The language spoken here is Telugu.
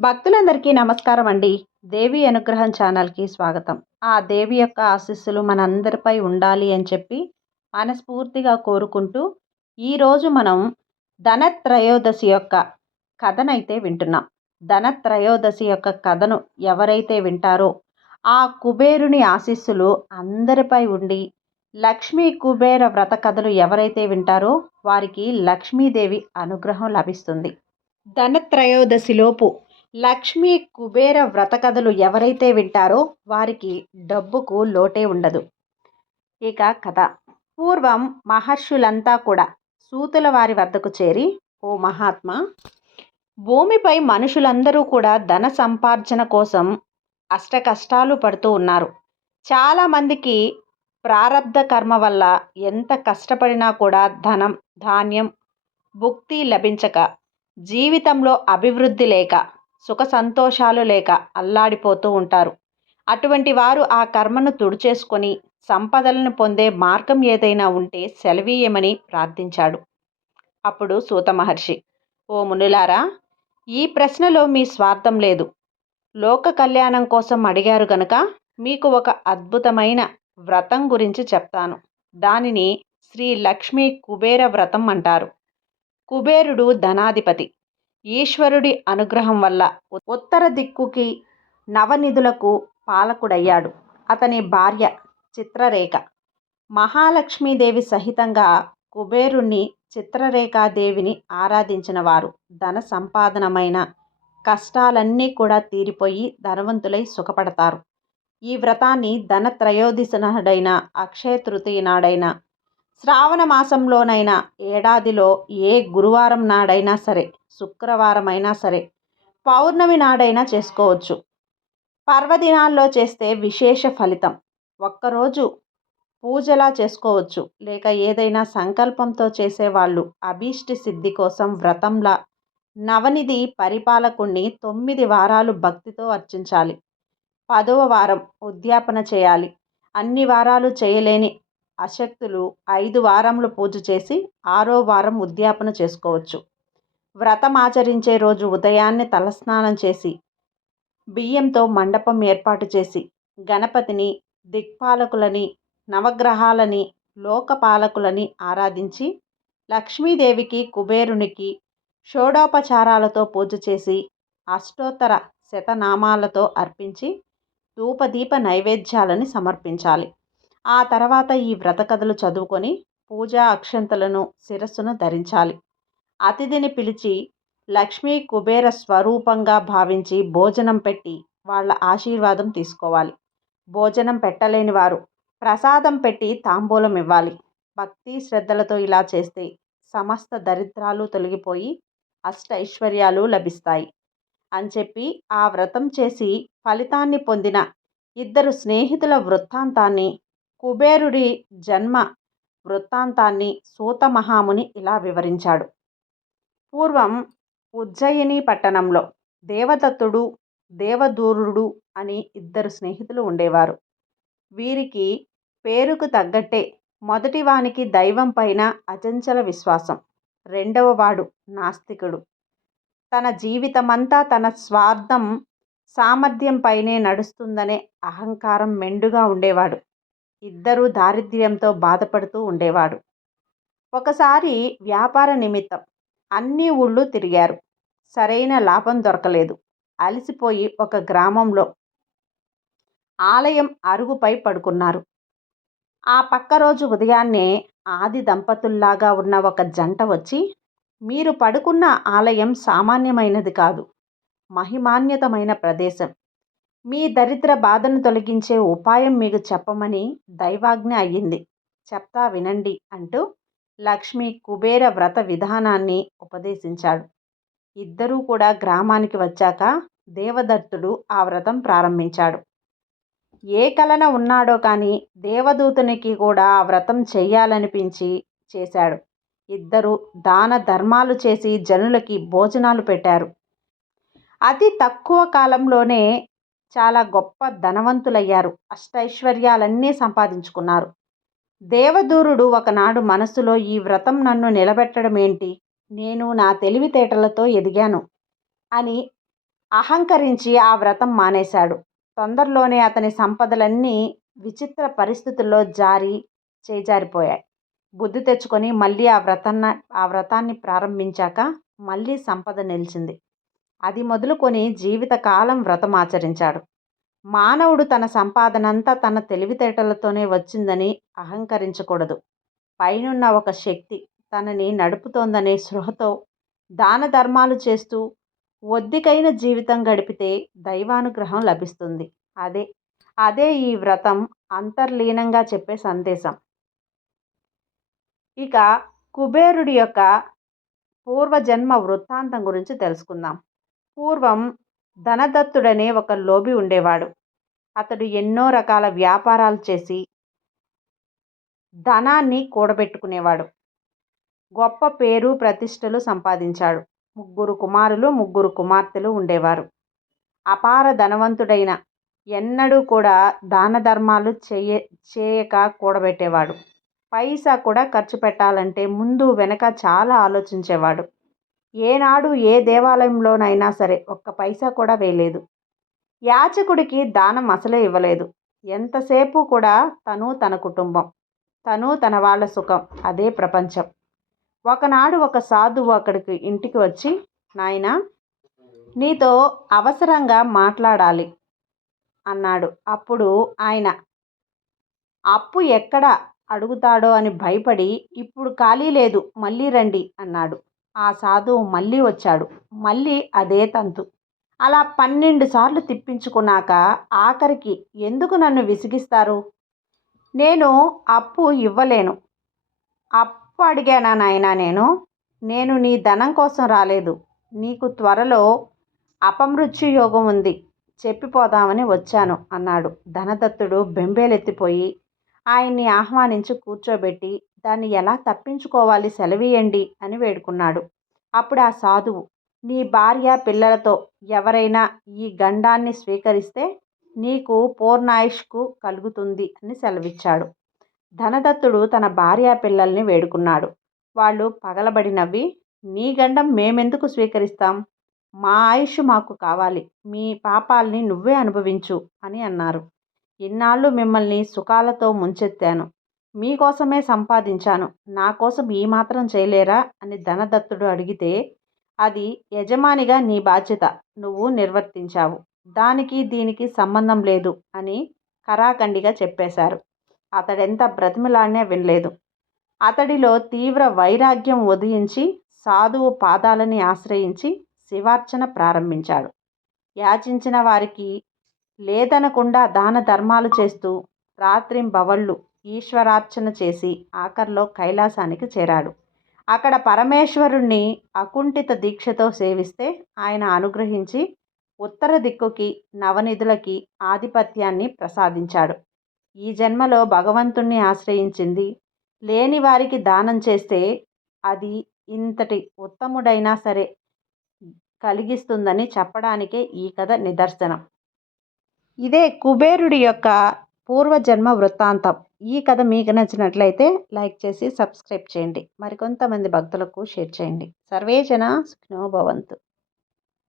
భక్తులందరికీ నమస్కారం అండి. దేవి అనుగ్రహం ఛానల్కి స్వాగతం. ఆ దేవి యొక్క ఆశీస్సులు మనందరిపై ఉండాలి అని చెప్పి మనస్ఫూర్తిగా కోరుకుంటూ ఈరోజు మనం ధనత్రయోదశి యొక్క కథనైతే వింటున్నాం. ధనత్రయోదశి యొక్క కథను ఎవరైతే వింటారో ఆ కుబేరుని ఆశీస్సులు అందరిపై ఉండి లక్ష్మీ కుబేర వ్రత కథలు ఎవరైతే వింటారో వారికి లక్ష్మీదేవి అనుగ్రహం లభిస్తుంది. ధనత్రయోదశిలోపు లక్ష్మీ కుబేర వ్రత కథలు ఎవరైతే వింటారో వారికి డబ్బుకు లోటే ఉండదు. ఇక కథ. పూర్వం మహర్షులంతా కూడా సూతుల వారి వద్దకు చేరి ఓ మహాత్మా భూమిపై మనుషులందరూ కూడా ధన సంపార్జన కోసం అష్ట కష్టాలు పడుతూ ఉన్నారు. చాలామందికి ప్రారంధ కర్మ వల్ల ఎంత కష్టపడినా కూడా ధనం ధాన్యం భుక్తి లభించక జీవితంలో అభివృద్ధి లేక సుఖ సంతోషాలు లేక అల్లాడిపోతూ ఉంటారు. అటువంటి వారు ఆ కర్మను తుడిచేసుకొని సంపదలను పొందే మార్గం ఏదైనా ఉంటే సెలవీయమని ప్రార్థించాడు. అప్పుడు సూత మహర్షి ఓ మునులారా ఈ ప్రశ్నలో మీ స్వార్థం లేదు. లోక కళ్యాణం కోసం అడిగారు గనుక మీకు ఒక అద్భుతమైన వ్రతం గురించి చెప్తాను. దానిని శ్రీ లక్ష్మీ కుబేర వ్రతం అంటారు. కుబేరుడు ధనాధిపతి. ఈశ్వరుడి అనుగ్రహం వల్ల ఉత్తర దిక్కుకి నవనిధులకు పాలకుడయ్యాడు. అతని భార్య చిత్రరేఖ. మహాలక్ష్మీదేవి సహితంగా కుబేరుణ్ణి చిత్రరేఖాదేవిని ఆరాధించిన వారు. ధన సంపాదనమైన కష్టాలన్నీ కూడా తీరిపోయి ధనవంతులై సుఖపడతారు. ఈ వ్రతాన్ని ధన త్రయోదశి నాడైన అక్షయ తృతీయ నాడైన శ్రావణ మాసంలోనైనా ఏడాదిలో ఏ గురువారం నాడైనా సరే శుక్రవారం అయినా సరే పౌర్ణమి నాడైనా చేసుకోవచ్చు. పర్వదినాల్లో చేస్తే విశేష ఫలితం. ఒక్కరోజు పూజలా చేసుకోవచ్చు. లేక ఏదైనా సంకల్పంతో చేసేవాళ్ళు అభీష్టి సిద్ధి కోసం వ్రతంలా నవనిధి పరిపాలకుణ్ణి తొమ్మిది వారాలు భక్తితో అర్చించాలి. పదవ వారం ఉద్యాపన చేయాలి. అన్ని వారాలు చేయలేని అశక్తులు ఐదు వారములు పూజ చేసి ఆరో వారం ఉద్యాపన చేసుకోవచ్చు. వ్రతం ఆచరించే రోజు ఉదయాన్నే తలస్నానం చేసి బియ్యంతో మండపం ఏర్పాటు చేసి గణపతిని దిక్పాలకులని నవగ్రహాలని లోకపాలకులని ఆరాధించి లక్ష్మీదేవికి కుబేరునికి షోడోపచారాలతో పూజ చేసి అష్టోత్తర శతనామాలతో అర్పించి ధూపదీప నైవేద్యాలని సమర్పించాలి. ఆ తర్వాత ఈ వ్రత కథలు చదువుకొని పూజా అక్షంతలను శిరస్సును ధరించాలి. అతిథిని పిలిచి లక్ష్మీ కుబేర స్వరూపంగా భావించి భోజనం పెట్టి వాళ్ళ ఆశీర్వాదం తీసుకోవాలి. భోజనం పెట్టలేని వారు ప్రసాదం పెట్టి తాంబూలం ఇవ్వాలి. భక్తి శ్రద్ధలతో ఇలా చేస్తే సమస్త దరిద్రాలు తొలగిపోయి అష్ట ఐశ్వర్యాలు లభిస్తాయి. అని చెప్పి ఆ వ్రతం చేసి ఫలితాన్ని పొందిన ఇద్దరు స్నేహితుల వృత్తాంతాన్ని కుబేరుడి జన్మ వృత్తాంతాన్ని సూత మహాముని ఇలా వివరించాడు. పూర్వం ఉజ్జయిని పట్టణంలో దేవదత్తుడు దేవదూరుడు అని ఇద్దరు స్నేహితులు ఉండేవారు. వీరికి పేరుకు తగ్గట్టే మొదటి వానికి దైవం పైన అచంచల విశ్వాసం రెండవ వాడు నాస్తికుడు. తన జీవితమంతా తన స్వార్థం సామర్థ్యం పైనే నడుస్తుందనే అహంకారం మెండుగా ఉండేవాడు. ఇద్దరూ దారిద్ర్యంతో బాధపడుతూ ఉండేవాడు. ఒకసారి వ్యాపార నిమిత్తం అన్ని ఊళ్ళు తిరిగారు. సరైన లాభం దొరకలేదు. అలసిపోయి ఒక గ్రామంలో ఆలయం అరుగుపై పడుకున్నారు. ఆ పక్క రోజు ఉదయాన్నే ఆది దంపతుల్లాగా ఉన్న ఒక జంట వచ్చి మీరు పడుకున్న ఆలయం సామాన్యమైనది కాదు. మహిమాన్యతమైన ప్రదేశం. మీ దరిద్ర బాధను తొలగించే ఉపాయం మీకు చెప్పమని దైవాజ్ఞ అయ్యింది. చెప్తా వినండి అంటూ లక్ష్మి కుబేర వ్రత విధానాన్ని ఉపదేశించాడు. ఇద్దరూ కూడా గ్రామానికి వచ్చాక దేవదత్తుడు ఆ వ్రతం ప్రారంభించాడు. ఏ కలన ఉన్నాడో కానీ దేవదూతునికి కూడా ఆ వ్రతం చెయ్యాలనిపించి చేశాడు. ఇద్దరు దాన ధర్మాలు చేసి జనులకి భోజనాలు పెట్టారు. అతి తక్కువ కాలంలోనే చాలా గొప్ప ధనవంతులయ్యారు. అష్టైశ్వర్యాలన్నీ సంపాదించుకున్నారు. దేవదూరుడు ఒకనాడు మనసులో ఈ వ్రతం నన్ను నిలబెట్టడం ఏంటి నేను నా తెలివితేటలతో ఎదిగాను అని అహంకరించి ఆ వ్రతం మానేశాడు. తొందరలోనే అతని సంపదలన్నీ విచిత్ర పరిస్థితుల్లో జారి చేజారిపోయాయి. బుద్ధి తెచ్చుకొని మళ్ళీ ఆ వ్రతన్న ఆ వ్రతాన్ని ప్రారంభించాక మళ్ళీ సంపద నిలిచింది. అది మొదలుకొని జీవితకాలం వ్రతం ఆచరించాడు మానవుడు తన సంపాదనంతా తన తెలివితేటలతోనే వచ్చిందని అహంకరించకూడదు. పైనున్న ఒక శక్తి తనని నడుపుతోందనే స్పృహతో దాన ధర్మాలు చేస్తూ ఒద్దికైన జీవితం గడిపితే దైవానుగ్రహం లభిస్తుంది. అదే అదే ఈ వ్రతం అంతర్లీనంగా చెప్పే సందేశం. ఇక కుబేరుడి యొక్క పూర్వజన్మ వృత్తాంతం గురించి తెలుసుకుందాం. పూర్వం ధనదత్తుడనే ఒక లోబి ఉండేవాడు. అతడు ఎన్నో రకాల వ్యాపారాలు చేసి ధనాన్ని కూడబెట్టుకునేవాడు. గొప్ప పేరు ప్రతిష్టలు సంపాదించాడు. ముగ్గురు కుమారులు ముగ్గురు కుమార్తెలు ఉండేవారు. అపార ధనవంతుడైన ఎన్నడూ కూడా దాన ధర్మాలు చేయ చేయక కూడబెట్టేవాడు. పైసా కూడా ఖర్చు పెట్టాలంటే ముందు వెనక చాలా ఆలోచించేవాడు. ఏనాడు ఏ దేవాలయంలోనైనా సరే ఒక్క పైసా కూడా వేయలేదు. యాచకుడికి దానం అసలే ఇవ్వలేదు. ఎంతసేపు కూడా తను తన కుటుంబం తను తన వాళ్ళ సుఖం అదే ప్రపంచం. ఒకనాడు ఒక సాధువు అక్కడికి ఇంటికి వచ్చి నాయన నీతో అవసరంగా మాట్లాడాలి అన్నాడు. అప్పుడు ఆయన అప్పు ఎక్కడ అడుగుతాడో అని భయపడి ఇప్పుడు ఖాళీ లేదు మళ్ళీ రండి అన్నాడు. ఆ సాధువు మళ్ళీ వచ్చాడు. మళ్ళీ అదే తంతు. అలా పన్నెండు సార్లు తిప్పించుకున్నాక ఆఖరికి ఎందుకు నన్ను విసిగిస్తారు? నేను అప్పు ఇవ్వలేను. అప్పు అడిగానా నాయనా నేను? నేను నీ ధనం కోసం రాలేదు. నీకు త్వరలో అపమృత్యు యోగం ఉంది. చెప్పిపోదామని వచ్చాను అన్నాడు. ధనదత్తుడు బెంబేలెత్తిపోయి ఆయన్ని ఆహ్వానించి కూర్చోబెట్టి దాన్ని ఎలా తప్పించుకోవాలి సెలవీయండి అని వేడుకున్నాడు. అప్పుడు ఆ సాధువు నీ భార్య పిల్లలతో ఎవరైనా ఈ గండాన్ని స్వీకరిస్తే నీకు పూర్ణాయుష్కు కలుగుతుంది అని సెలవిచ్చాడు. ధనదత్తుడు తన భార్య పిల్లల్ని వేడుకున్నాడు. వాళ్ళు పగలబడి నవ్వి నీ గండం మేమెందుకు స్వీకరిస్తాం? మా ఆయుష్ మాకు కావాలి. మీ పాపాల్ని నువ్వే అనుభవించు అని అన్నారు. ఇన్నాళ్ళు మిమ్మల్ని సుఖాలతో ముంచెత్తాను. మీకోసమే సంపాదించాను. నా కోసం ఏమాత్రం చేయలేరా? అని ధనదత్తుడు అడిగితే అది యజమానిగా నీ బాధ్యత. నువ్వు నిర్వర్తించావు. దానికి దీనికి సంబంధం లేదు అని కరాఖండిగా చెప్పేశారు. అతడెంత బ్రతిమలాడినా వినలేదు. అతడిలో తీవ్ర వైరాగ్యం ఉదయించి సాధువు పాదాలని ఆశ్రయించి శివార్చన ప్రారంభించాడు. యాచించిన వారికి లేదనకుండా దాన ధర్మాలు చేస్తూ రాత్రింబవళ్ళు ఈశ్వరార్చన చేసి ఆఖర్లో కైలాసానికి చేరాడు. అక్కడ పరమేశ్వరుణ్ణి అకుంఠిత దీక్షతో సేవిస్తే ఆయన అనుగ్రహించి ఉత్తర దిక్కుకి నవనిధులకి ఆధిపత్యాన్ని ప్రసాదించాడు. ఈ జన్మలో భగవంతుణ్ణి ఆశ్రయించింది. లేని వారికి దానం చేస్తే అది ఇంతటి ఉత్తముడైనా సరే కలిగిస్తుందని చెప్పడానికే ఈ కథ నిదర్శనం. ఇదే కుబేరుడి యొక్క పూర్వజన్మ వృత్తాంతం. ఈ కథ మీకు నచ్చినట్లయితే లైక్ చేసి సబ్స్క్రైబ్ చేయండి. మరికొంతమంది భక్తులకు షేర్ చేయండి. సర్వేజన సుఖినో భవంతు.